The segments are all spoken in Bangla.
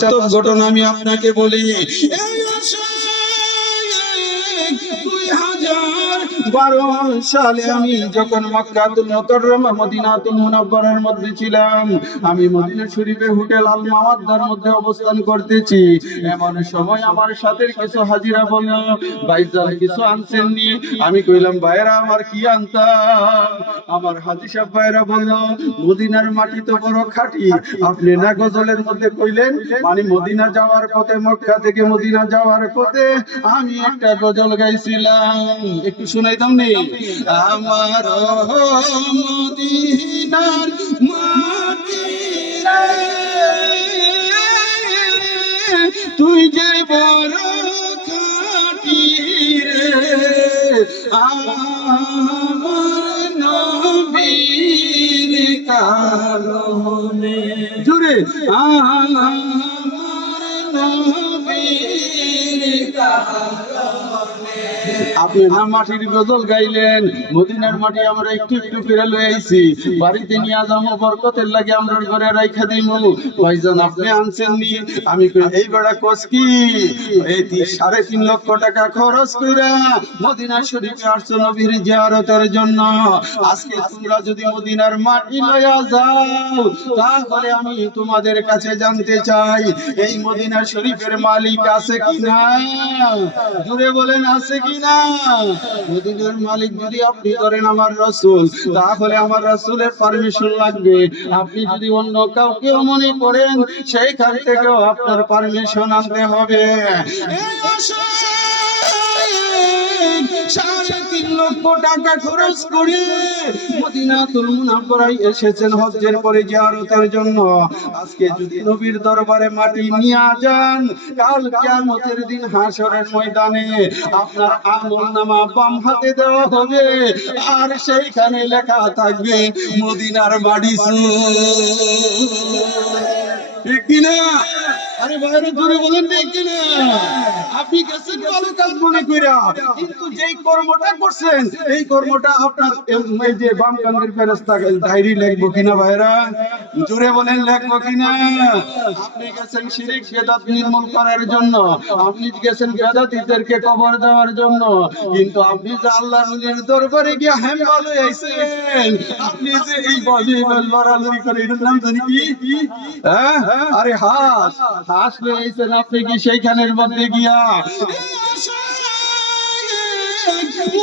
বাস্তব ঘটনা আমি আপনাকে বলি। 2012 সালে আমি যখন মক্কাতুল মুকাররমা মদিনাতুল মুনাওয়ারার মধ্যে ছিলাম, আমি মদিনা শরীফে হোটেল আল মাওয়াদ্দার মধ্যে অবস্থান করতেছি। এমন সময় আমার সাথে কিছু হাজিরা বলল, ভাইজান কিছু আনছেন নি? আমি কইলাম, ভাইরা আমার কি আনতাম? আমার হাজী সাহেব ভাইরা বলল, মদিনার মাটি তো বড় খাঁটি। আপনি না গজলের মধ্যে কইলেন, মানে মদিনা যাওয়ার পথে, মক্কা থেকে মদিনা যাওয়ার পথে আমি একটা গজল গাইছিলাম, একটু শুনাইতাম নি? আমার মদিনার মাটি রে, তুই যে বড় খাঁটি রে, আমার নবীর কারণে, জোরে, আমার নবীর কারণে। আপনি না মাটির গজল গাইলেন, মদিনার মাটি আমরা একটু একটু ফিরে লই আইছি, বাড়িতে নিয়ে যাবো, বরকতের লাগে আমরা ঘরে রাইখা দিমু। ভাইজান আপনি আনছেন নি? আমি কই, এই বেড়া কোস কি, এই 3.5 লক্ষ টাকা খরচ কইরা মদিনা শরীফে আসছো নবীর জিয়ারতের জন্য। আজকে তোমরা যদি মদিনার মাটি লইয়া যাও, তাহলে আমি তোমাদের কাছে জানতে চাই, এই মদিনা শরীফের মালিক আছে কিনা? জোরে বলেন, আছে কিনা? মদিনার মালিক যদি আপনি ধরেন আমার রাসূল, তাহলে আমার রাসূলের পারমিশন লাগবে। আপনি যদি অন্য কাউকে মনে করেন, সেইখান থেকেও আপনার পারমিশন আনতে হবে। 3.5 লক্ষ টাকা খরচ করে মদিনাতুল মুনাওয়ারায় এসেছেন হজ্জের পরে জিয়ারতের জন্য। আজকে যদি নবীর দরবারে মাটি নিয়ে যান, কাল কিয়ামতের দিন হাশরের ময়দানে আপনার আমলনামা বাম হাতে দেওয়া হবে, আর সেইখানে লেখা থাকবে মদিনার মাটি। ঠিক কিনা? আরে বাইরে জোরে বলেন, ঠিক কিনা? আপনি গেছেন ভালো কাজ মনে কইরা, কিন্তু যেই কর্মটা করছেন, এই কর্মটা আপনার এই যে বাম কান্দের ফেরেশতা ডায়েরি লিখবো কিনা? ভাইরা জোরে বলেন, লিখবো কিনা? আপনি গেছেন শিরক বিদআত নির্মূল করার জন্য, আপনি গেছেন বেদাতীদেরকে কবর দেওয়ার জন্য, কিন্তু আপনি যে আল্লাহর ওলির দরবারে গিয়ে হেম্বা লই আইছেন, আপনি যে এই বজে লড়ালড়ি করে, এটার নাম জানি কি? হ্যাঁ, আরে হাস লই আইছেন আপনি কি সেইখানের মধ্যে গিয়া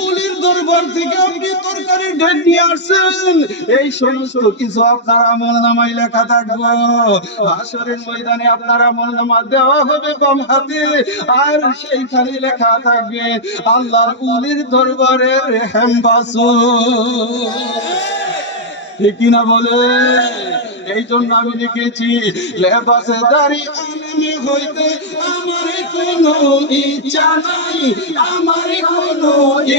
ওলির দরবার থেকে আপনি তরকারি ঢের নিয়ে আসছেন, এই সমস্ত কিছু আপনার আমলনামায় লেখা থাকবে। হাশরের ময়দানে আপনার আমলনামা দেওয়া হবে বাম হাতে, আর সেইখানে লেখা থাকবে আল্লাহর ওলির দরবারের হেমবাসু। ঠিক কিনা বলে? এই জন্য আমি লিখেছি, লেবাসে দাড়ি আলেমে হইতে আমার কোনো ইচ্ছা নাই, আমার কোনো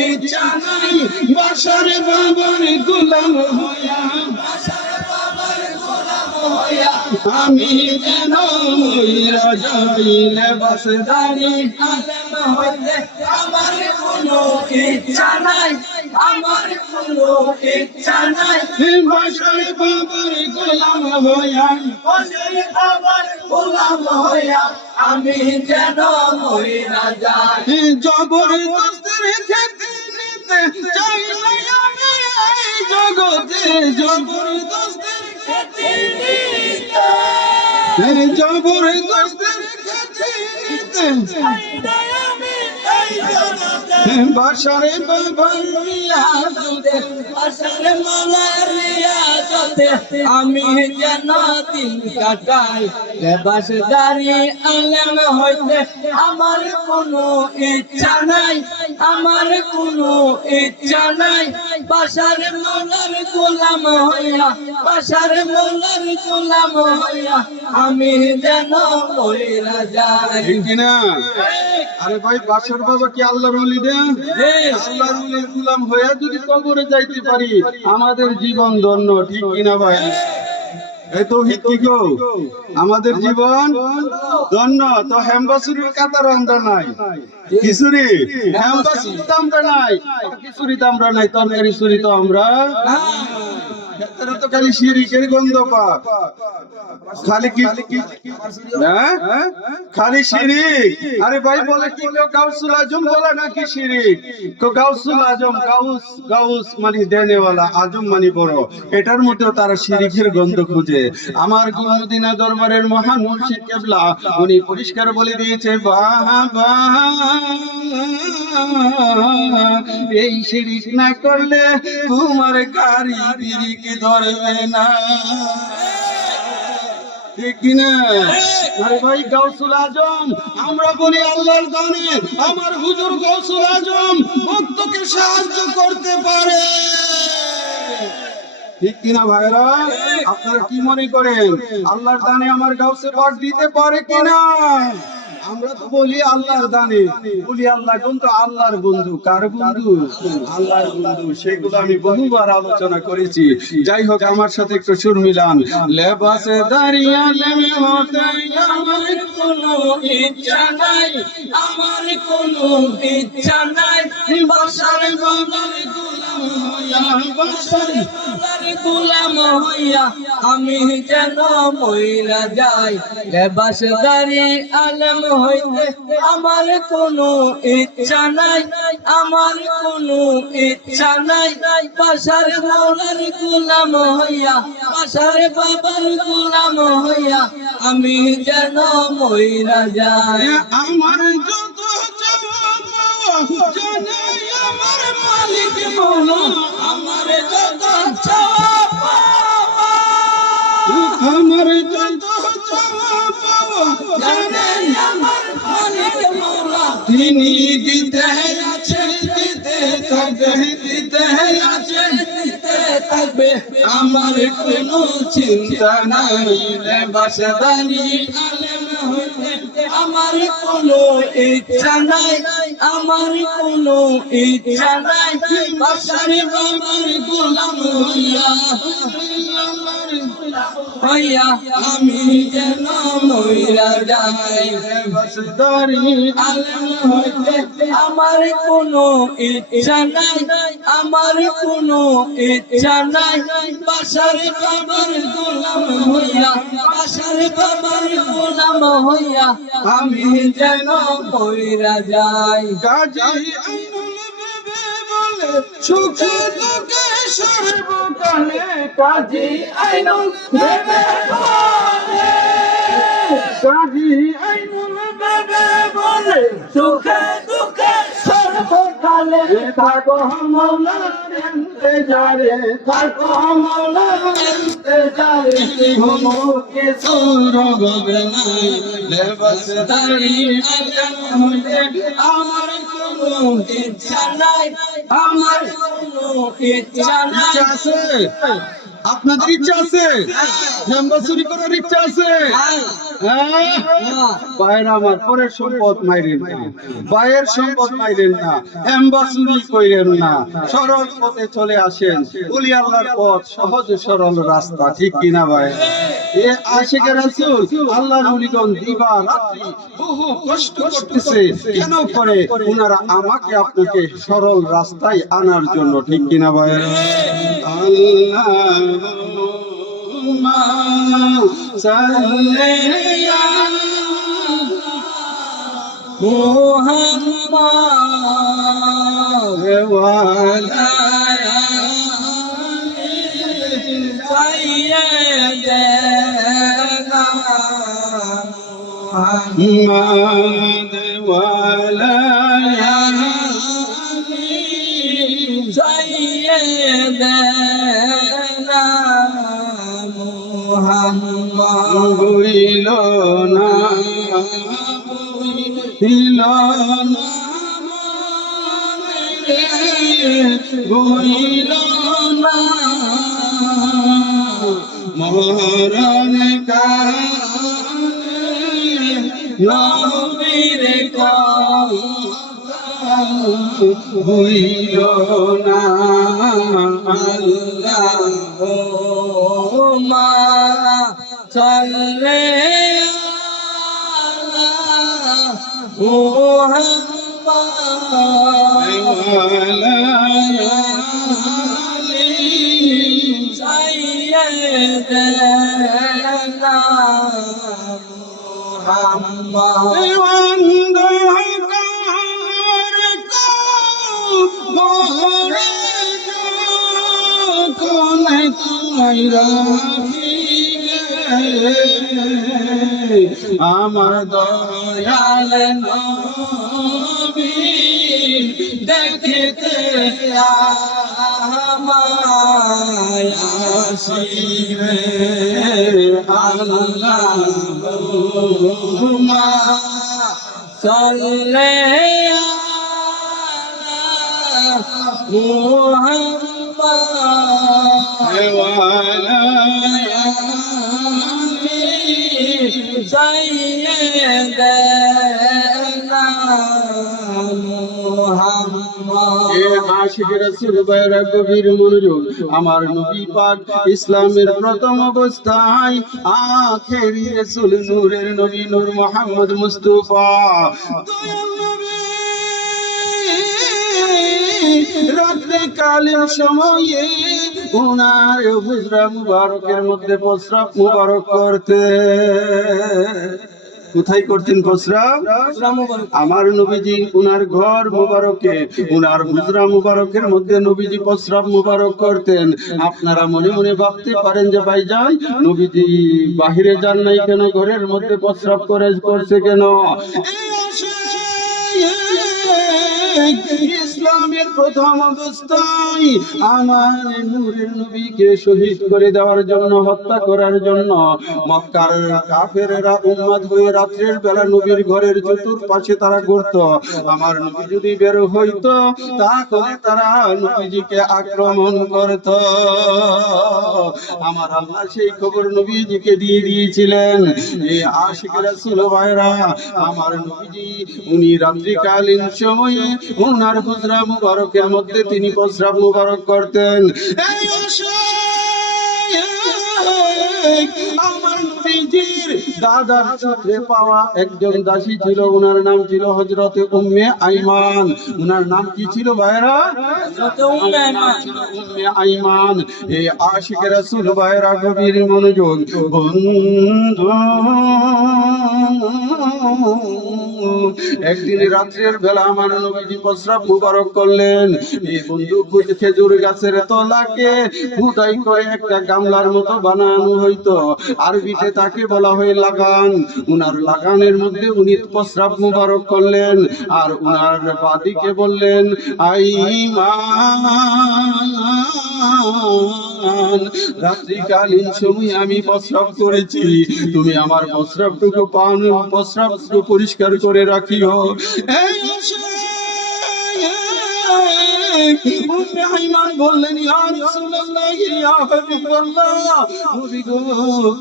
ইচ্ছা নাই, বাসার বাবার গোলাম হইয়া, বাসার বাবার গোলাম হইয়া আমি যেন মইরা যাই। লেবাসে দাড়ি আলেমে হইতে আমার কোনো ইচ্ছা নাই, আমার কোনো ইচ্ছা নাই, বাসার বাবার গোলাম হইয়া, বাসার বাবার গোলাম হইয়া আমি যেন মইরা যাই। জবরদস্তের খেতে নিতে চাই না আমি এই জগতে, জবরদস্তের খেতে নিতে, জবরদস্তের খেতে নিতে বাসারে বাবার রিয়াজতে, বাসারে মালার রিয়াজতে আমি যেন দিন কাটাই। লেবাসদারি আলেম হইতে আমার কোনো ইচ্ছা নাই, আমার কোনো ইচ্ছা নাই, বাসার মালার গোলাম হইয়া, বাসার মালার গোলাম হইয়া আমি যেন মইরা যাই। ঠিক কিনা? আরে ভাই, বাসার বাবা কি আল্লাহর ওলি না? আল্লাহর ওলির গোলাম হয়ে যদি কবরে যাইতে পারি, আমাদের জীবন ধন্য। ঠিক কিনা ভাই? এই তো কি গো, আমাদের জীবন ধন্য। তো হেমবাসুরির কাতার আমরা নাই, খিচুড়ি হেমবাসুরি তো আমরা নাই, খিচুড়ি তো আমরা নাই, তরকারি চুরি তো আমরা এটার তো খালি শিরিকের গন্ধ পা, খালি কি হ্যাঁ খালি শিরিক। আরে ভাই বলে কি কেউ গাউসুল আজম বলে নাকি শিরিক? তো গাউসুল আজম, গাউস গাউস মানে দেনেওয়ালা, আজম মানে বড়, এটার মধ্যেও তারা শিরিকের গন্ধ খুঁজে। আমার মদিনা দরবারের মহান মুর্শিদ কেবলা উনি পরিষ্কার বলে দিয়েছে, বাবা এই শিরিক না করলে তোমার গাড়ি বিরিকে ধরবে না, ঠিক কিনা? আরে ভাই গাউসুল আজম, আমরা বলি আল্লাহর দানে আমার হুজুর গাউসুল আজম ভক্তকে সাহায্য করতে পারে, ঠিক কিনা ভাইরা? আপনারা কি মনে করেন আল্লাহর দানে আমার গাউসে পাক দিতে পারে কিনা? আমরা তো বলি আল্লাহর দানে, বলি আল্লাহ কিন্তু আল্লাহর বন্ধু, কার বন্ধু? আল্লাহর বন্ধু। সেগুলো আমি বহুবার আলোচনা করেছি। যাই হোক, আমার সাথে একটু সুর মিলান। লেবাসে দাঁড়িয়ে নেমে হতে আমার কোনো ইচ্ছা নাই, আমার কোনো ইচ্ছা নাই, বাসার বাবার গোলাম হইয়া, বাসার বাবার গোলাম হইয়া আমি যেন মইরা যাই। লেবাস দাঁড়িয়ে আলম হইতে আমার কোনো ইচ্ছা নাই, আমার কোনো ইচ্ছা নাই, বাসার মৌলার গোলাম হইয়া, বাসার বাবার গোলাম হইয়া আমি যেন মইরা যাই। আমার যত চাওয়া পাওয়া জানে আমার মালিক মৌলা, আমার যত চাওয়া পাওয়া, আমার যত চাওয়া পাওয়া জানে আমার মালিক মৌলা, তিনি দিতে আছে, দিতে থাকবে, দিতে আছে, দিতে থাকবে, আমার কোনো চিন্তা নাই। লেবাসদারি আলেম হইতে আমার কোনো ইচ্ছা নাই, আমার কোনো ইচ্ছা নাই, বাসার বাবার গোলাম হইয়া, হইয়া আমি যেন মইরা যাই। লেবাসদারি আলেম হইতে আমার কোনো ইচ্ছা নাই, আমার কোনো ইচ্ছা নাই, বাসার বাবার গোলাম হইয়া, বাসার বাবার গোলাম হইয়া আমি যেন মইরা যাই। গাজী আইনুল বেবে বলে সুখে দুঃখে সর্বকালে, গাজী আইনুল বেবে বলে, গাজী আইনুল বেবে বলে সুখে দুঃখে সর্বকালে, থাকো মৌলার ইন্তজারে, থাকো মৌলার ইন্তজারে, হুমুকে সুরগবে নাই। লেবাসদারি আলেম হইতে আমার কোনো ইচ্ছা নাই, আমার কোনো ইচ্ছা নাই। আছে আপনাদের ইচ্ছা আছে? মেম্বার চুরি করার ইচ্ছা আছে? ভাইয়ের আমার পরের সম্পদ মাইরেন না, ভাইয়ের সম্পদ মাইরেন না, মেম্বার চুরি কইরেন না, সরল পথে চলে আসেন। ওলি আল্লাহর পথ সহজ সরল রাস্তা, ঠিক কিনা ভাই? এ আশিকে রাসূল আল্লাহর ওলিগণ দিবা রাত্রি বহু কষ্ট করতেছে, কেন করে? ওনারা আমাকে আপনাকে সরল রাস্তায় আনার জন্য, ঠিক কিনা ভাই? আল্লাহুম্মা সাল্লি আলা মুহাম্মাদ ওয়া আলা আলি সাইয়্যিদিনা মুহাম্মাদ ওয়া আলা আলি সাইয়্যিদিনা মুহাম্মদ। ভুইল না, ভুইল না, ভুইল না, মরণ কালে নবীর কথা ভুইল না। আল্লাহুম্মা সাল্লি আলা মুহাম্মাদ ওয়া আলা আলি সাইয়্যিদিনা দেনা মুহাম্মদ অন্ধকার কবরে যখন তোমায় রাখিবে আমার দয়াল নবী দেখিতে আমায় আসিবে আল্লাহুম্মা সাল্লি আলা মুহাম্মদ ওয়া আলা সাইয়্যিদানা মুহাম্মদ এ আশিক রাসূল ভাইরা গভীর মনোযোগ আমার নবী পাক ইসলামের প্রথম অবস্থায় আখেরি রাসূল নূরের নবী নূর মুহাম্মদ মুস্তাফা দয়াল নবী রাত্রিকালীন সময়ে উনার হুজরা মুবারকের মধ্যে প্রস্রাব মুবারক করতে কোথায় করতেন প্রস্রাব আমার নবীজি উনার ঘর মুবারকে উনার হুজরা মুবারকের মধ্যে নবীজি প্রস্রাব মুবারক করতেন আপনারা মনে মনে ভাবতে পারেন যে ভাইজান নবীজি বাহিরে যান নাই কেন ঘরের মধ্যে প্রস্রাব করছে কেন ইসলামের প্রথম অবস্থায় আমার নূরের নবীকে শহীদ করে দেওয়ার জন্য হত্যা করার জন্য মক্কার কাফেররা উম্মাদ হয়ে রাত্রের বেলা নবীর ঘরের চতুর্পাশে তারা ঘুরতো আমার নবী যদি বের হইতো তাহলে তারা নবীজিকে আক্রমণ করত আমার আল্লাহ সেই খবর নবীজিকে দিয়ে দিয়েছিলেন এই আশিক রাসূল ভাইরা আমার নবীজি উনি রাত্রিকালীন সময়ে উনার হুজরা মুবারকের মধ্যে তিনি প্রস্রাব মুবারক করতেন এই আমার নবীজির দাদার সূত্রে পাওয়া একজন দাসী ছিল উনার নাম ছিল হযরতে উম্মে আইমান উনার নাম কি ছিল ভাইরা উম্মে আইমান এই আশিক রাসূল ভাইরা গভীর মনোযোগ বন্ধু একদিন রাত্রের বেলা আমার নবীজি প্রস্রাব মুবারক করলেন এই বন্ধু খেজুর গাছের তলাকে খুদাই করে একটা গামলার মতো বানানো হইতো আরবিতে তাকে বলা হয় লাগান উনার লাগানের মধ্যে উনি প্রস্রাব মুবারক করলেন আর উনার বাদিকে বললেন আইমান রাত্রিকালীন সময় আমি প্রস্রাব করেছি তুমি আমার প্রস্রাবটুকু প্রস্রাবটুকু পরিষ্কার করে রাখিও উম্মে আইমান বললেন ইয়া রাসূলুল্লাহ ইয়া হাবিবাল্লাহ নবী গো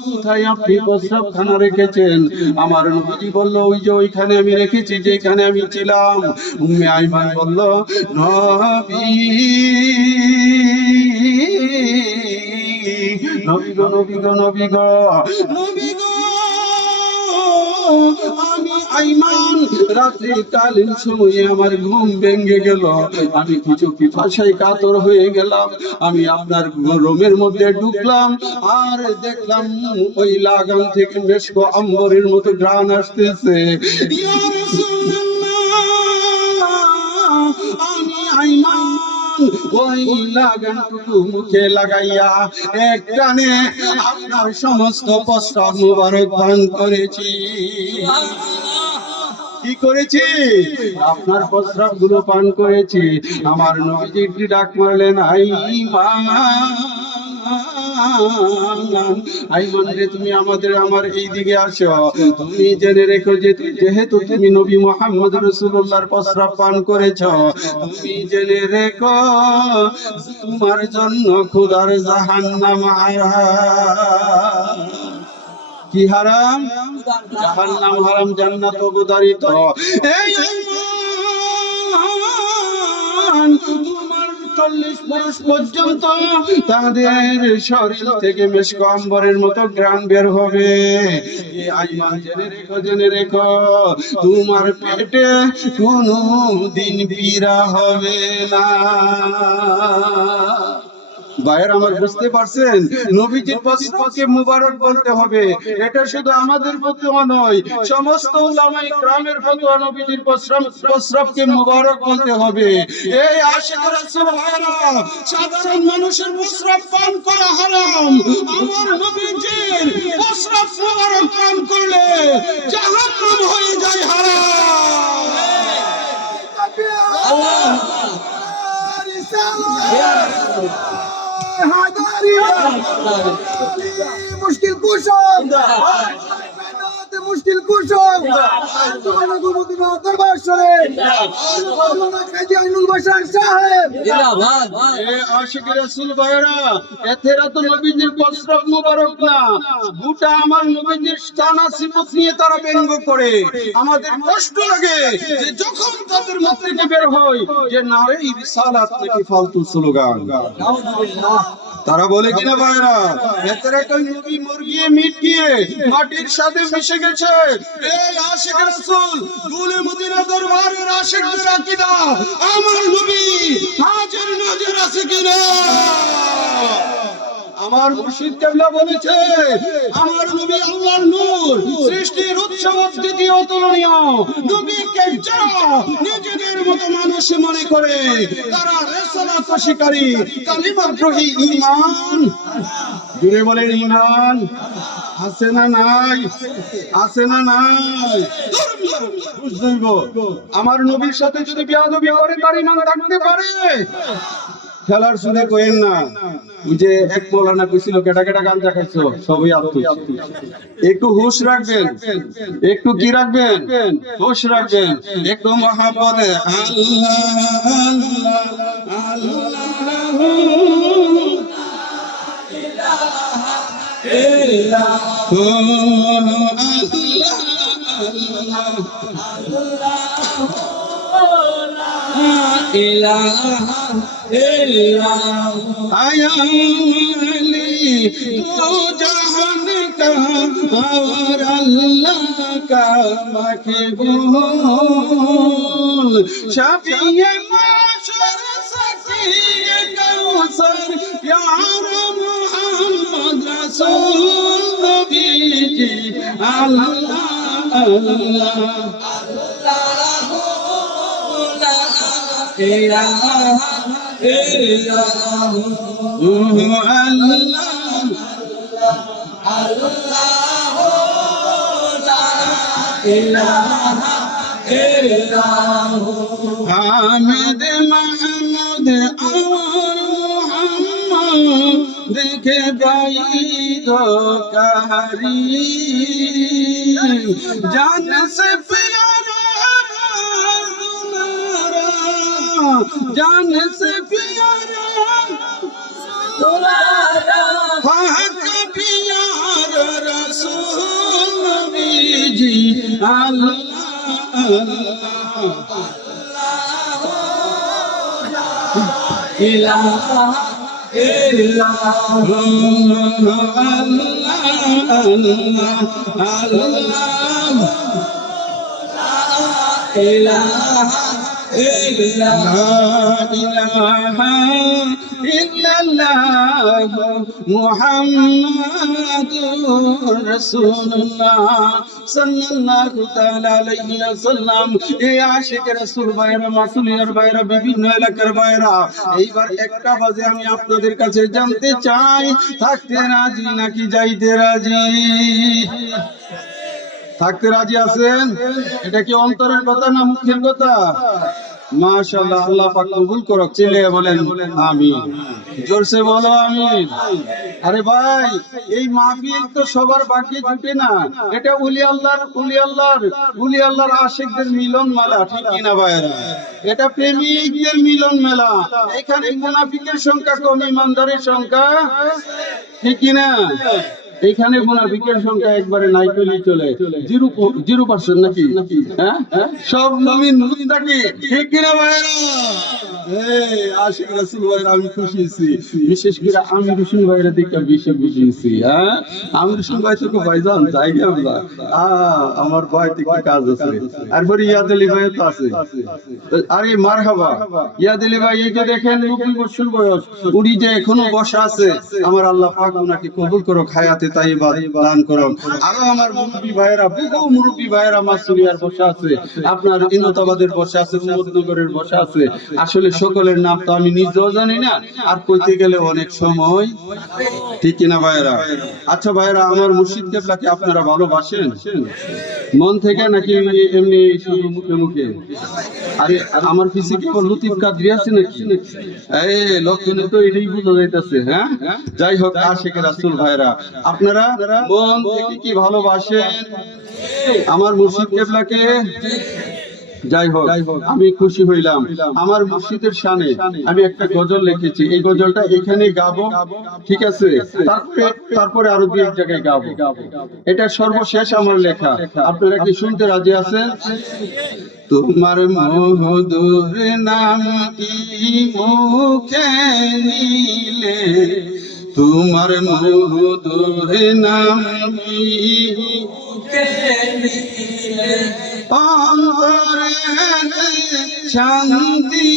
কোথায় আপনি প্রস্রাবখানা রেখেছেন আমার নবীজি বলল ওই যে ওইখানে আমি রেখেছি যেখানে আমি ছিলাম উম্মে আইমান বলল নবী নবী গো নবী গো নবী গো নবী গো আমি আইমান রাত্রিকালীন সময়ে আমার ঘুম ভেঙে গেল আমি কিছু পিপাসায় কাতর হয়ে গেলাম আমি আপনার রুমের মধ্যে ঢুকলাম আর দেখলাম ওই লাগাম থেকে মেশক আম্বরের মতো ঘ্রাণ আসতেছে ইয়া রাসূলুল্লাহ আমি আইমান ওই লাগানটুকু মুখে লাগাইয়া এক টানে আপনার সমস্ত প্রস্রাব মুবারক পান করেছি কি করেছি আপনার প্রস্রাব গুলো পান করেছি আমার নবীজি ডাক মারলেন আইমান রে তুমি আমার এই দিকে আসো তুমি জেনে রেখো যে যেহেতু তুমি নবী মুহাম্মদ রাসূলুল্লাহর প্রস্রাব পান করেছো তুমি জেনে রেখো তোমার জন্য খোদার জাহান্নাম হারাম কি হারাম জাহান্নাম হারাম জান্নাত অবধারিত এই আইমান তোমার 40 বছর পর্যন্ত তাদের শরীর থেকে মেশক আম্বরের মতো ঘ্রাণ বের হবে এই আইমান জেনে রেখো তোমার পেটে কোনো দিন পীড়া হবে না ভাইয়ের আমার বুঝতে পারছেন, নবীজির প্রস্রাবকে মুবারক বলতে হবে। এটা শুধু আমাদের ফতোয়া নয়, সমস্ত উলামায়ে কেরামের ফতোয়া, নবীজির প্রস্রাবকে মুবারক বলতে হবে। এই আশিক রাসূল ভাইরা, সাধারণ মানুষের প্রস্রাব পান করা হারাম, আমার নবীজির প্রস্রাব মুবারক পান করলে জাহান্নাম হয়ে যায় হারাম। আল্লাহ মুশকিল কুশো মুশকিল কুশো তোমার গোবদিনা দরবার শরীফ মাওলানা কাজী আইনুল বাশার সাহেব জিন্দাবাদ এ আশিক রাসূল ভাইরা, এতেরা তো নবীজির প্রস্রাব মুবারক না, গোটা আমার নবীজির স্থানা সিফত নিয়ে তারা ব্যঙ্গ করে। আমাদের কষ্ট লাগে যে যখন তাদের মুখ থেকে বের হয় যে নারে রিসালাত নাকি ফালতু স্লোগান। তারা বলে কিনা ভাইরা, এতেরা তো নবী মুরগিয়ে মিট গিয়ে মাটির সাথে মিশে গেছে। এই আশিক রাসূল দুলে মদিনা দরবারের আশিকদের আকীদা, আমার নবী হাজির নাজির আছে কিনা? আমার মুর্শিদ কেবলা বলেছে, আমার নবী আল্লাহর নূর, সৃষ্টির উৎস, অদ্বিতীয়, অতুলনীয়। নবীকে যারা নিজেদের মতো মানুষ মনে করে তারা রিসালাত অস্বীকারী, কালিমাদ্রোহী। ঈমান জুড়ে বলেন, ঈমান আছে না নাই? আছে না নাই? বুঝতেইব, আমার নবীর সাথে যদি বেয়াদবি করে তার ঈমান থাকতে পারে? খেলার শুনে কইেন না, ওই যে এক মৌলানা কইছিল কেটা কেটা গাঞ্জা খাইছো, সবই আত্মীয়। একটু হুঁশ রাখবেন, একটু কি রাখবেন? হুঁশ রাখবেন, একটু মহাব্বতে तो जहान का और अल्लाह का मकबूल, शफीए माशर सफीए कौसर यार मोहम्मद रसूल नबी जी। अल्लाह अल्लाह हामिद महमूद और मोहम्मद देखे भाई दो कहारी, जान से प्यारा जान से प्यारा प्यार रसूल नबी जी। अल्लाह इलाहा इल्लल्लाह अल्लाह अल्लाह इलाहा इल्लल्लाह मुहम्मदुर रसूलुल्लाह সাল্লাল্লাহু তাআলা আলাইহি ওয়াসাল্লাম। এই আশিক রাসূল ভাইরা, মাসুলিয়ার ভাইরা, বিভিন্ন এলাকার ভাইরা, এইবার 1টা বাজে আমি আপনাদের কাছে জানতে চাই, থাকতে রাজি নাকি যাইতে রাজি? থাকতে রাজি আছেন? এটা কি অন্তরের কথা না মুখের কথা? মাশাআল্লাহ, আল্লাহ পাক কবুল করুক। চিল্লিয়ে বলেন আমিন, জোরসে বলো আমিন। আরে ভাই, এই মাহফিল তো সবার ভাগ্যে জুটে না, এটা উলি আল্লাহর আশিকদের মিলন মেলা, ঠিক কি না ভাইরা? এটা প্রেমিকদের মিলন মেলা। এখানে মুনাফিকের সংখ্যা কম, ইমানদারের সংখ্যা, ঠিক কি না? এখানে মুনাফিকের সংখ্যা একবারে নাই কইলেই চলে 0% নাকি হ্যাঁ সব মুমিন মুত্তাকি ঠিক কিনা ভাইরা এই আশিক রাসূল ভাইরা আমি খুশি হইছি বিশেষ করে আমি রসুল ভাইরা দেখে বেশি খুশি হইছি হ্যাঁ আমি রসুল ভাই তো ভাইজান যাই আমরা আমার ভাই থেকে কাজ আছে তারপরে ইয়াদ আলী ভাই তো আছে আরে মারহাবা ইয়াদ আলী ভাই এই যে দেখেন 90 বছর বয়স উনি যে এখনো বসা আছে আমার আল্লাহ পাক উনাকে কবুল করো হায়াতে তাইয়্যিবা দান করো আরো আমার মুরব্বি ভাইরা বহু মুরব্বি ভাইরা মাসুলিয়ার বসা আছে আপনার ইনতাবাদের বসা আছে উম্মতনগরের বসা আছে আসলে সকলের নাম তো আমি নিজেও জানি না আর কইতে গেলে অনেক সময় ঠিক কিনা ভাইরা আচ্ছা ভাইরা আমার মুর্শিদ কেবলাকে আপনারা ভালোবাসেন মন থেকে নাকি এমনি শুধু মুখে মুখে আরে আমার পিছে কি লতিফ কাদরি আছে নাকি এই লক্ষণে তো এটাই বোঝা যাইতেছে হ্যাঁ যাই হোক আশিক রাসূল ভাইরা আপনারা মন থেকে কি ভালোবাসেন আমার মুর্শিদ কেবলাকে যাই হোক আমি খুশি হইলাম আমার মুর্শিদের শানে আমি একটা গজল লিখেছি এই গজলটা এখানে গাবো ঠিক আছে তারপরে আরো দুই এক জায়গায় গাবো এটা সর্বশেষ আমার লেখা আপনারা কি শুনতে রাজি আছেন তোমার মধুর নাম কি মুখে নিলে তোমার মধুর নাম কি মুখে নিলে অন্তরে শান্তি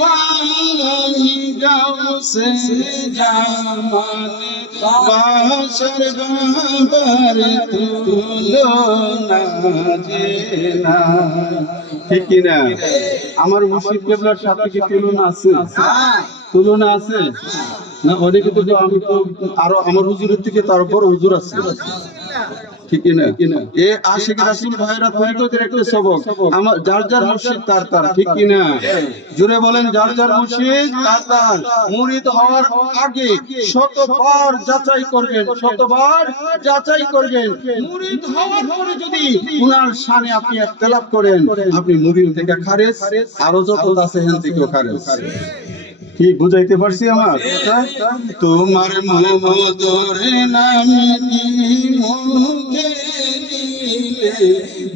পাই গাউসে জামান বাসর বাবার তুলনা যে না ঠিক কিনা আমার মুর্শিদ কেবলার সাথে কি তুলনা আছে তুলনা আছে না অনেকে তো আমি তো আরো আমার হুজুরের থেকে তার বড় হুজুর আছে ঠিক কিনা এ আশিক রাসূল ভাইরা তরিকতের একটা সবক আমার যার যার মুর্শিদ তার তার ঠিক কিনা জোরে বলেন যার যার মুর্শিদ তার তার মুরিদ হওয়ার আগে শতবার যাচাই করবেন মুরিদ হওয়ার পরে যদি উনার শানে আপনি ইখতিলাফ করেন আপনি মুরিদ থেকে খারেজ আরো যত আছে হেন থেকে খারেজ কি বুঝাইতে পারছি আমার তোমার মধুর নাম কি মুখে নিলে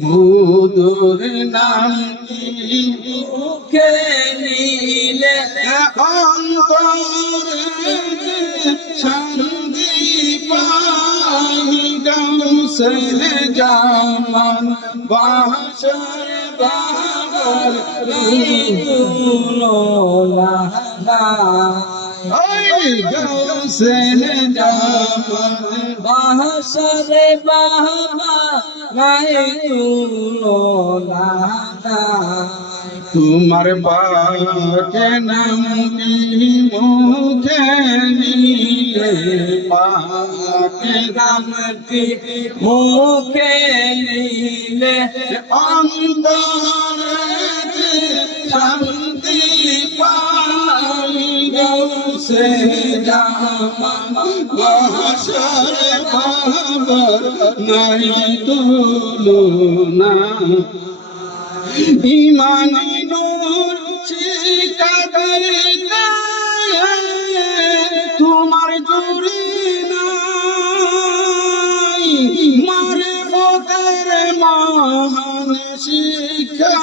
মধুর নাম কি মুখে নিলে অন্তরে শান্তি পাই গাউসে জামান বাসর বাবার তুলনা গাউসে জামান বাসরে বাবা নাই তুলনা তোমার পাকে নাম কি মুখে নিলে পাকে নাম কি মুখে নিলে অন্তরে শান্তি পাই গাউসে জামান বাসর বাবার নাই তুলনা ইমানি নূর শিকারিতে তোমার জুড়ি নাই মারিফতের মহান শিক্ষা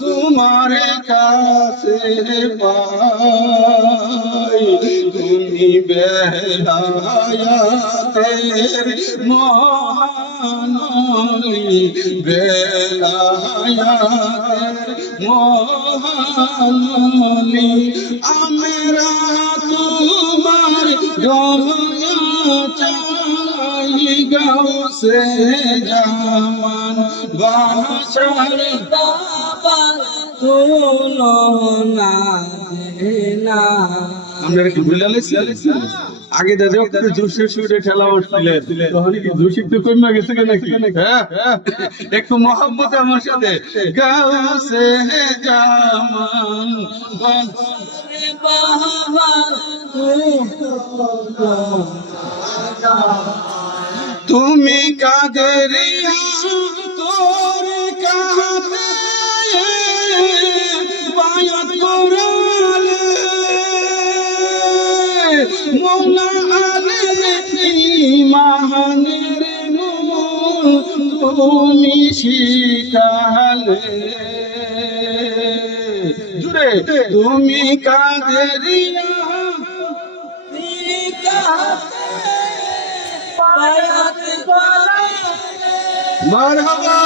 তোমার কাছে পাই তুমি বেলায়াতের মহানলি বেলায়াতের মহানলি আমরা তোমার দয়া চাই গাউসে জামান বাসর বাবা তুলনা না আপনারা কি ভুলে গেছেন আগে দাদা একটু জোশের সুরে খেলা উঠছিলেন তখন কি জোশ একটু কমে গেছে নাকি হ্যাঁ একটু মহব্বত আমার সাথে গাউসে জামান বাসরে বাবা তুমি কাদেরিয়া তোর কাহাতে বায়াত করালে মৌলা আলী শিখালে জুড়ে তুমি কাদেরিয়া মারহাবা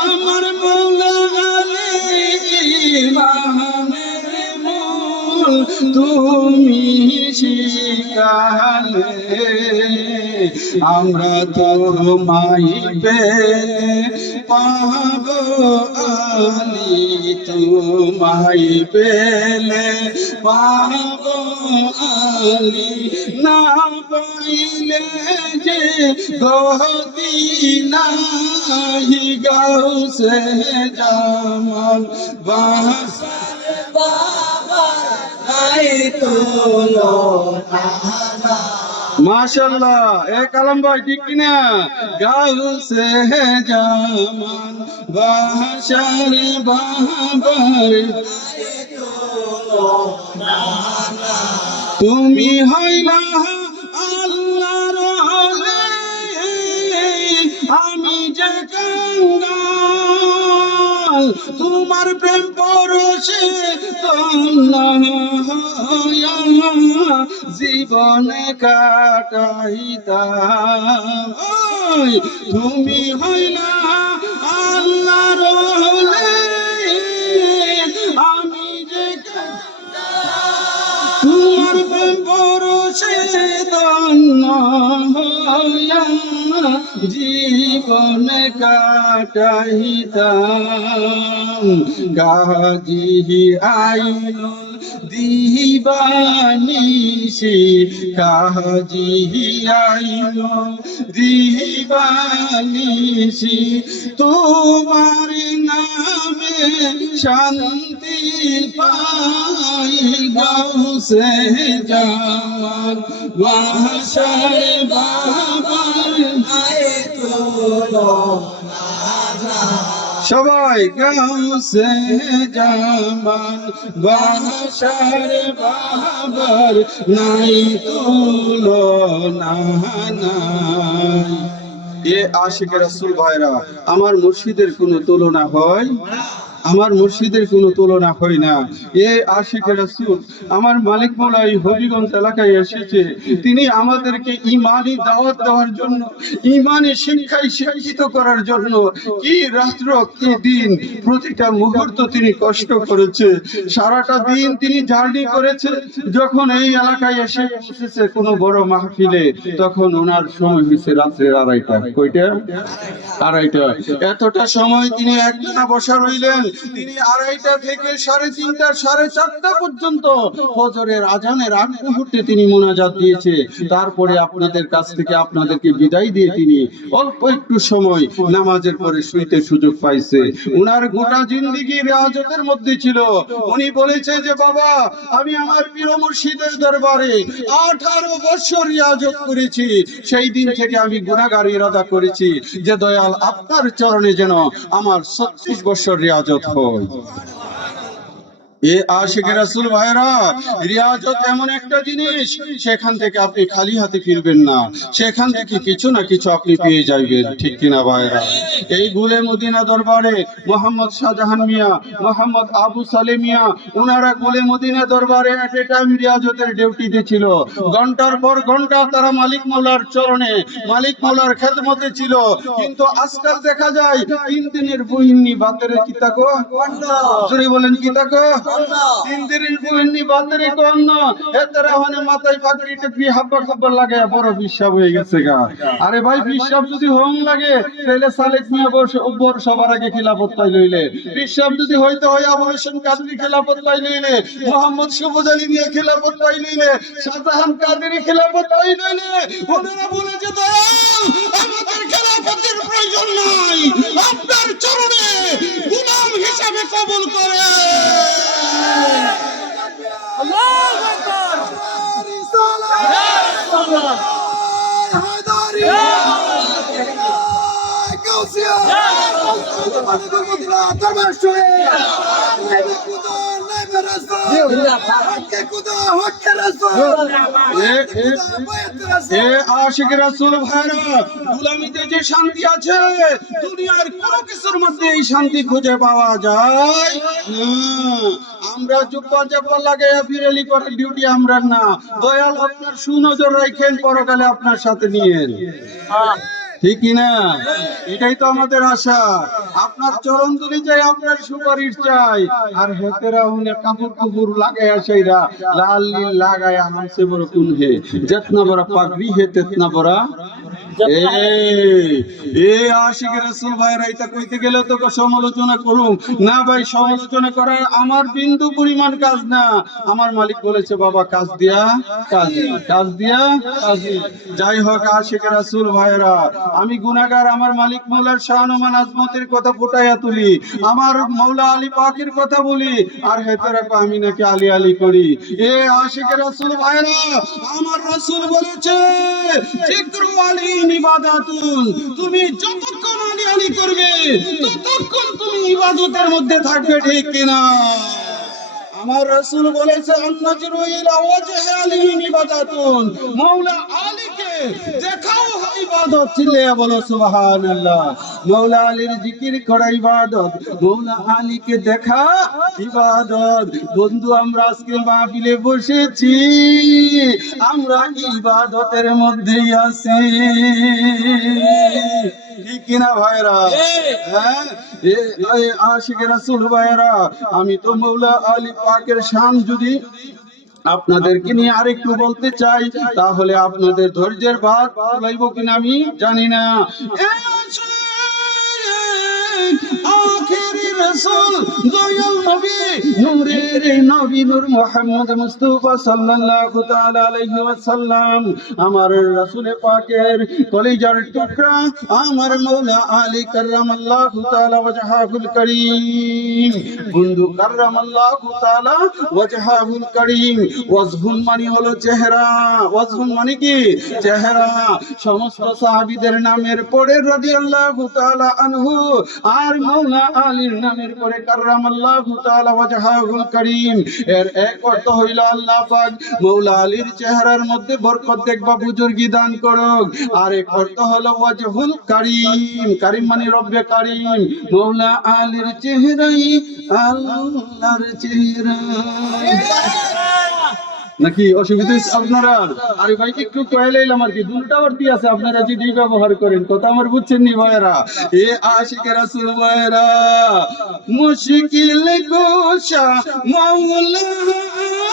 আমার মৌলা আলী মাহমের মূল তুমি শিখালে আমরা তো মাইবে পাবো আলী তোমায় পেলে পাবো আলী না পাইলে যে গতি নাহি গাউসে জামান বাস মাশাআল্লাহ এ কালাম ভাই ঠিক কিনা গাউসে জামান বাহাশার বাহাবার তুমি হইলা আল্লাহর ওলি আমি যে কাঙ্গাল তোমার প্রেম পরশে জীবনে কাটাইতাম তুমি হইলা আল্লাহর ওলি আমি যে তোমার প্রেম পরশে জীবনে কাটাইতাম গাজি আইন দিবানিশি কাজি আইন দিবানিশি তোমার নামে শান্তি পাই গাউসে জামান মাহশার বাবার সবাই গাউসে জামান বাহাশার বাবার নাই তুলনা নাই। এ আশিকে রাসূল ভাইরা আমার মুর্শিদের কোনো তুলনা হয়? আমার মুর্শিদের কোনো তুলনা হয় না। এ আশিকে রাসূল আমার মালিক মৌলা এই হবিগঞ্জ এলাকায় এসেছে, তিনি আমাদেরকে ইমানি দাওয়াত দেওয়ার জন্য, ইমানি শিক্ষায় শিক্ষিত করার জন্য কি রাত্র কি দিন প্রতিটা মুহূর্ত তিনি কষ্ট করেছে, সারাটা দিন তিনি জার্নি করেছে। যখন এই এলাকায় এসে বসেছে কোনো বড় মাহফিলে, তখন ওনার সময় হয়েছে রাত্রের 2:30। কয়টা? 2:30। এতটা সময় তিনি একজনা বসা রইলেন। তিনি 2:30 থেকে 3:30 4:30 পর্যন্ত ফজরের আজানের আগ মুহূর্তে তিনি মুনাজাত দিয়েছে। তারপরে আপনাদের কাছ থেকে আপনাদেরকে বিদায় দিয়ে তিনি অল্প একটু সময় নামাজের পরে শুইতে সুযোগ পাইছে। উনার গোটা জিন্দেগি রিয়াজতের মধ্যে ছিল। উনি বলেছে যে বাবা আমি আমার পীর মুর্শিদের দরবারে 18 বছর রিয়াজত করেছি, সেই দিন থেকে আমি গুনাহগার ইরাদা করেছি যে দয়াল আপনার চরণে যেন আমার 36 বছর রিয়াজত হয়। এ আশিকে রাসূল ভাইরা রিয়াজত এমন একটা জিনিস, সেখান থেকে আপনি খালি হাতে ফিরবেন না, সেখান থেকে কিছু না কিছু আপনি পেয়ে যাবেন, ঠিক কিনা ভাইরা? এই গুলে মদিনা দরবারে মোহাম্মদ শাহজাহান মিয়া, মোহাম্মদ আবু সালেম মিয়া, ওনারা গুলে মদিনা দরবারে এট এ টাইম রিয়াজতের ডিউটিতে ছিল। ঘন্টার পর ঘন্টা তারা মালিক মৌলার চরণে, মালিক মৌলার খেদমতে ছিল। কিন্তু আজকাল দেখা যায় 3 দিনের বহিনী বাতেরে কি তাকো, জোরে বলেন কি তাকো, 3 দিনের বহিনী বাতেরে কোন না এতরা হনে মাথায় পাগড়ি টুপি হাব্বা খবর লাগে বড় বিশ্বাস হয়ে গেছে গা। আরে ভাই বিশ্বাস যদি হোম লাগে তাহলে সালেক মিয়া বসে উপর সবার আগে খিলাফত পাই লইলে, বিশ্বাস যদি হইতে হয় আবু হোসেন কাদরি খিলাফত পাই লইলে, মোহাম্মদ সুবজ আলী মিয়া খিলাফত পাই লইলে, শাহজাহান কাদেরী খিলাফত পাই লইলে, ওনারা বলে যে দয়াল আমাদের খিলাফতের প্রয়োজন নাই, আপনার চরণে গোলাম হিসাবে কবুল করে। আল্লাহু আকবার। রিসালাত হায়দারি গাউসিয়া জিয়া মানে গুরুদিনা দরবার শরীফ নাইবে খুদা নাইবে রাসূল হক খুদা হক রাসূল এ আশিক রাসূল ভাইরা, গোলামিতে যে শান্তি আছে দুনিয়ার কোনো কিছুর মধ্যে এই শান্তি খুঁজে পাওয়া যায় না। আমরা জুব্বা জব্বা লাগাইয়া ফিরেলি করে ডিউটি আমরা না। দয়াল আপনার সুনজর রাখেন, পরকালে আপনার সাথে নিয়েন, ঠিক কিনা? এটাই তো আমাদের আশা। আপনার চরণ ধরে যাই, আপনার সুপারিশ চাই। আর হেতেরা হুনে কাপড় কাপড় লাগাইয়া সেইরা লাল নীল লাগাইয়া হামসে বড় কোন হে, যেতনা বড় পাগড়ি হে তেতনা বড় আশিক রাসূল ভাইরা, এটা কইতে গেলে তো সমালোচনা করুম না ভাই। সমালোচনা করার আমার বিন্দু পরিমাণ কাজ না। আমার মালিক বলেছে বাবা কাজ দিয়া কাজী, কাজ দিয়া কাজী। যাই হোক আশিক রাসূল ভাইরা, আমি গুনাহগার, আমার মালিক মৌলার শান-ও-মান আজমতের কথা ফুটাইয়া তুলি, আমার মৌলা আলী পাকের কথা বলি, আর হেতেরা আমি নাকি আলী আলী করি। এ আশিক রাসূল ভাইরা, আমার রাসূল বলেছে জিকরু আলী ইবাদাতুন, তুমি যতক্ষণ আলী আলী করবে ততক্ষণ তুমি ইবাদতের মধ্যে থাকবে, ঠিক কিনা? আমার রাসূল বলেছে আন-নাজরু ইলা ওয়াজহি আলী ইবাদাতুন, মাওলা আলীকে দেখাও ইবাদত। চিল্লায়া বলো সুবহানাল্লাহ। মাওলা আলীর জিকির করা ইবাদত, মাওলা আলীকে দেখা ইবাদত। বন্ধু, আমরা আজকে মাহফিলে বসেছি, আমরা ইবাদতের মধ্যেই আছি, ঠিক কিনা ভাইরা? হ্যাঁ, আশিক রাসূল ভাইরা, আমি তো মৌলা আলী পাকের শান যদি আপনাদেরকে নিয়ে আরেকটু বলতে চাই, তাহলে আপনাদের ধৈর্যের বাঁধ লাইব কিনা আমি জানি না। আখেরি রাসূল দয়াল নবী, নূরের নবী নূর মুহাম্মদ মুস্তাফা সাল্লাল্লাহু তাআলা আলাইহি ওয়াসাল্লাম, আমার রাসূল পাকের কলিজার টুকরা, আমার মাওলা আলী কাররামাল্লাহু তাআলা ওয়াজহাহুল কারীম। বন্ধু, কাররামাল্লাহু তাআলা ওয়াজহাহুল কারীম, ওয়াজহুন মানে হলো চেহারা, ওয়াজহুন মানে কি? চেহারা। সমস্ত সাহাবীদের নামের পরে রাদিয়াল্লাহু তাআলা আনহু আর মাওলা আলীর নামের পরে কাররামাল্লাহু তাআলা ওয়াজহাহুল কারীম। এর এক অর্থ হইল আল্লাহ পাক মাওলা আলীর চেহারার মধ্যে বরকত দেখবা, বুজুর্গি দান করুক। আর এক অর্থ হলো ওয়াজহুল কারীম, কারীম মানে রব্বে কারীম। মাওলা আলীর চেহারাই আল্লাহর চেহারা। নাকি অসুবিধা আপনারা? আরে ভাই একটু কয়েলাইলাম আর কি, দুটো অর্থী আছে, আপনারা যদি ব্যবহার করেন। কথা আমার বুঝছেন নি ভাইরা? এ আশিক রাসূল ভাইরা, মুশকিল গোশা মাওলা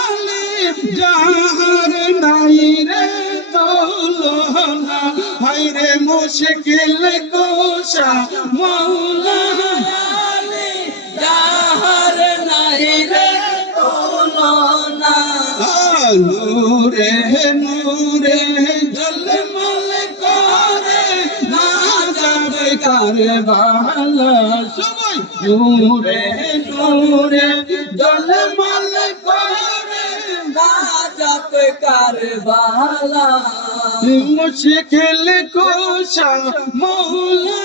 আলী, যাহার নাই রে তুলনা, হায় রে মুশকিল গোশা মাওলা আলী, যাহার নাই রে তুলনা। নূরে নূরে ঝলমল করে না যাবে কারবালা, সবাই নূরে নূরে ঝলমল করে না যাবে কারবালা। মুশকিল কুশা মাওলা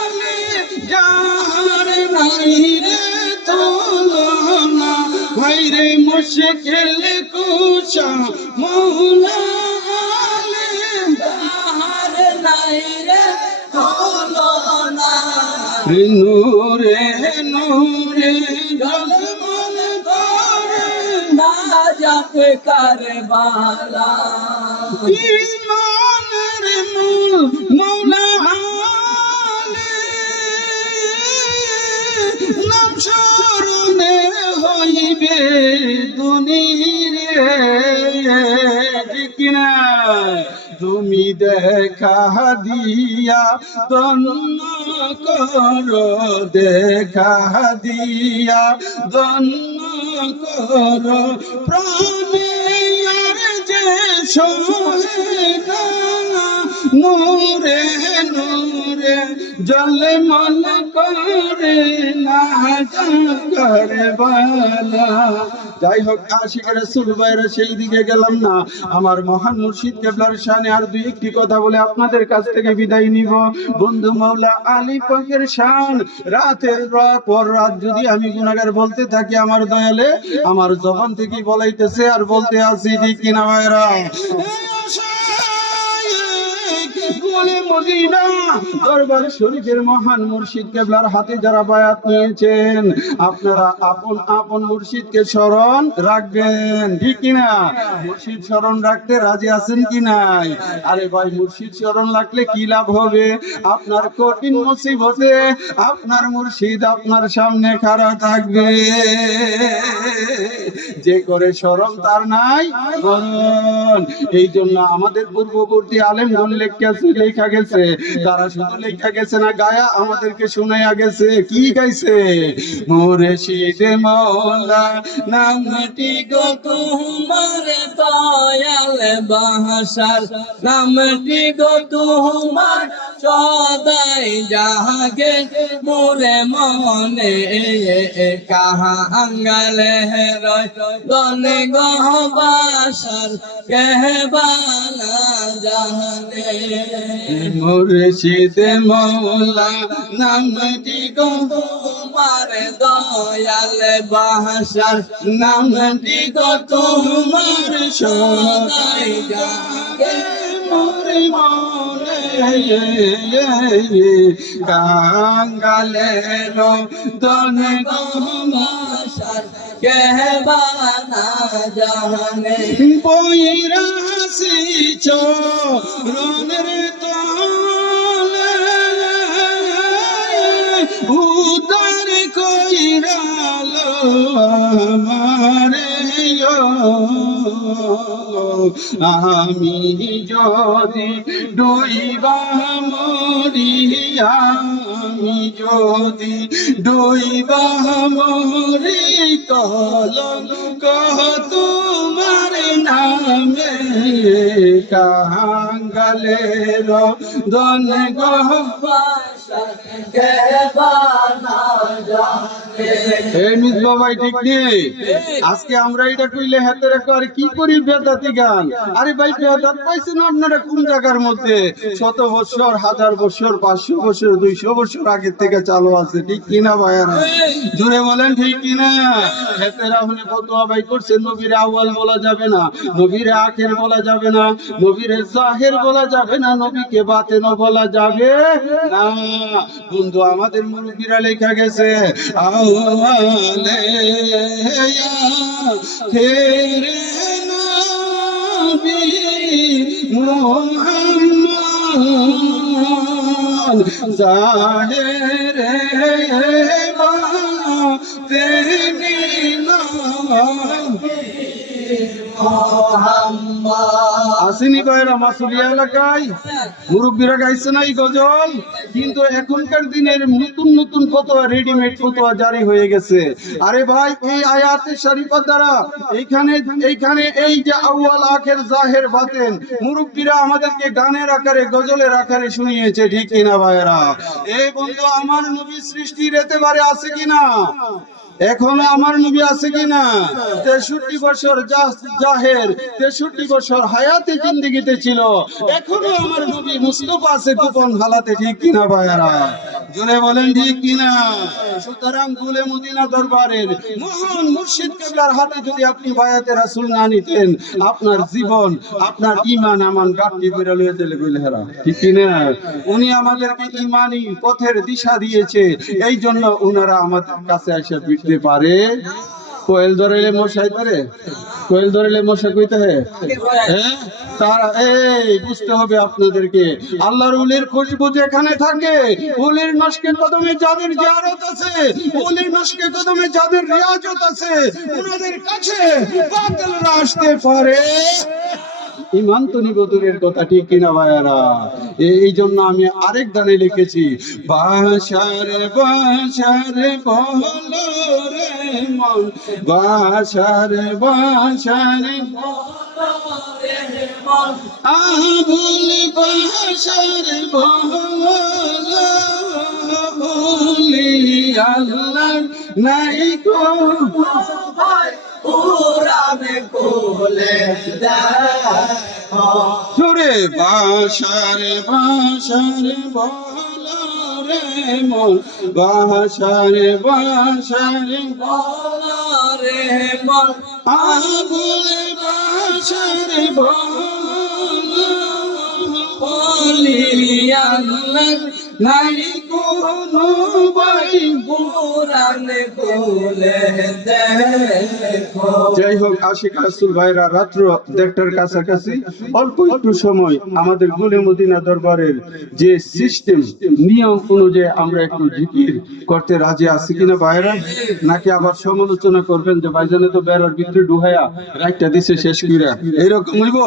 আলী, যাহার নাই রে তুলনা, হায় রে মুশকিল কুশা মাওলা আলী, যাহার নাই রে তুলনা। নূরে নূরে ঝলমল করে না যাবে কারবালা। ঈমানের মূল মাওলা আলী, নাম স্মরণে হইবে দুনিরে, ঠিক না? তুমি দেখা দিয়া ধন্য করো, দেখা দিয়া ধন্য করো প্রাণে, আর যে সহে না নূরে নূরে জলে মন করে না কারবালা। যাই হোক, আশিকের রাসূল ভাইরা সেই দিকে গেলাম না। আমার মহান মুর্শিদ কেবলার শানে আর দুই একটি কথা বলে আপনাদের কাছ থেকে বিদায় নিব। বন্ধু মাওলা আলী পাকের শান, রাতের পর রাত যদি আমি গুনাহগার বলতে থাকি, আমার দয়ালে আমার জবান থেকে বলাইতেছে আর বলতে আছি, ঠিক কিনা ভাইরা? বলে মদিনা দরবার শরীফের মহান মুর্শিদ কেবলার হাতে যারা বায়াত নিয়েছেন, আপনারা আপন আপন মুর্শিদকে স্মরণ রাখবেন, ঠিক কিনা? মুর্শিদ স্মরণ রাখতে রাজি আছেন কি নাই? আরে ভাই, মুর্শিদ স্মরণ রাখলে কি লাভ হবে? আপনার কঠিন মুসিবতে আপনার মুর্শিদ আপনার সামনে খাড়া থাকবে। যে করে স্মরণ তার নাই মরণ। এই জন্য আমাদের পূর্ববর্তী আলেমগণ লেখা গেছে, তারা শুধু লেখা গেছে না, গায়া আমাদেরকে শোনাইয়া গেছে। কি গাইছে? মুর্শিদ মাওলা নামটি গো তোমার দয়াল বাহাসার, নামটি গো তোমার সদাই জাগে মোরে মনে, কাহা আঙ্গালে রয় দনে গহবাসার কেহবালা জানে। মুর্শিদ মাওলা নামটি গো তোমার দয়াল বাহাসার, নামটি গো তোমার সদাই জাগে মোরে মনে, কাঙ্গালের দনে বাহাসার কেহবালা জানে। বৈরাসি চরণের তলে উদার কইরালো আমারে, আমি যদি ডুইবা মরি, আমি যদি ডুইবা মরি, কলঙ্ক তোমার নামে, কাঙ্গালের দন বাহাসার কেহবালা জানে। এই মিসবা ভাই, ঠিক নেই? আজকে আমরা এটা কইলে হাতে রাখো আর কি করি বেদাতি গান। আরে ভাই, বেদাত পাইছেন আপনারা কোন জায়গার মধ্যে? 100 বছর, 1000 বছর, 500 বছর, 200 বছর আগে থেকে চালু আছে, ঠিক কিনা ভাইয়ারা? জুড়ে বলেন ঠিক কিনা? হাতে রাখলে ফতোয়া ভাই করছেন, নবীর আউয়াল বলা যাবে না, নবীর আখির বলা যাবে না, নবীর জাহির বলা যাবে না, নবীকে বাতেনও বলা যাবে না। বন্ধু, আমাদের মুরব্বীরা লেখা গেছে, আউয়ালে আখিরে নবী মুহাম্মদ, জাহির বাতেনি নবী আসেনি কয়রা মাসুলিয়া এলাকায় মুরব্বীরা গাইছে না এই গজল। কিন্তু এখনকার দিনের নতুন নতুন ফতোয়া, রেডিমেড ফতোয়া জারি হয়ে গেছে। আরে ভাই, এই আয়াতের শরীফার দ্বারা এইখানে এই যে আউয়াল আখির জাহির বাতেন, মুরব্বীরা আমাদেরকে গানের আকারে, গজলের আকারে শুনিয়েছে, ঠিক কিনা ভাইরা? এই বন্ধু, আমার নবী সৃষ্টির এতেবারে আছে কিনা? এখনো আমার নবী আছে কিনা? 63 বছর জাহের, 63 বছর হায়াতে জিন্দেগিতে ছিল। এখনো আমার নবী মুস্তাফা আছে গোপন হালাতে, ঠিক কিনা ভাইরা? জোরে বলেন ঠিক কিনা? সুতরাং গুলে মদিনা দরবারের মহান মুর্শিদ কেবলার হাতে যদি আপনি বায়াতে রাসূল না নিতেন, আপনার জীবন, আপনার ঈমান আমান গাঁটটি বের লয়ে চলে গেল হেরা, ঠিক কিনা? উনি আমাদেরকে ঈমানি পথের দিশা দিয়েছে, এই জন্য উনারা আমাদের কাছে এসে ফিরতে পারে। কোয়েল ধরেলে মশাই পারে, কোয়েল ধরেলে মশা কইতে হয়, হ্যাঁ? তারা এই বুঝতে হবে আপনাদেরকে, আল্লাহর ওলির খুশবু যেখানে থাকে, ওলির নশকে কদমে যাদের জিয়ারত আছে, ওলির নশকে কদমে যাদের রিয়াজত আছে, ওনাদের কাছে বাতিলরা আসতে পারে। ইমান তো নিবদনের কথা, ঠিক কিনা ভাইয়ারা? এই জন্য আমি আরেক গানে লিখেছি, বাসারে বাসারে বলো রে মন, বাসারে বাসারে বলো রে মন, মন আবুল বাশার বলি আল্লাহ নাই গো পুরানে কোলে দেখো জোরে বাশার বলো রে মন বাশার রে মন আবুল বাশার বলি আল্লাহ নাই কোনো ভাই। পুরানে কোলে দেখো যাই হোক আশিক রাসূল ভাইরা রাত্র 1টার কাছাকাছি অল্প একটু সময় আমাদের গুলে মদিনা দরবারের যে সিস্টেম নিয়ম অনুযায়ী আমরা একটু জিকির করতে রাজি আছি কিনা ভাইরা, নাকি আবার সমালোচনা করবেন যে ভাইজানে তো বেড়ার ভিতরে ডুহাইয়া রাতটা দিছে শেষ কইরা, এরকম হইব?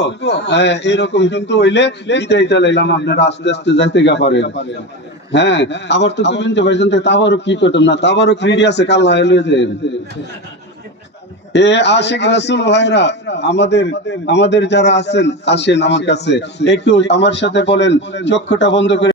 হ্যাঁ, এরকম কিন্তু হইলে বিদায় চালাইলাম, আপনারা আস্তে আস্তে যাইতে গা পারেন। হ্যাঁ, আবার তো বলবেন যে ভাইজান তাবারও কি করতাম না, তাবারও রেডি আছে, কাল হাইলে যায়। এ আশিক রাসূল ভাইরা, আমাদের যারা আছেন আসেন আমার কাছে, একটু আমার সাথে বলেন, চক্ষুটা বন্ধ করে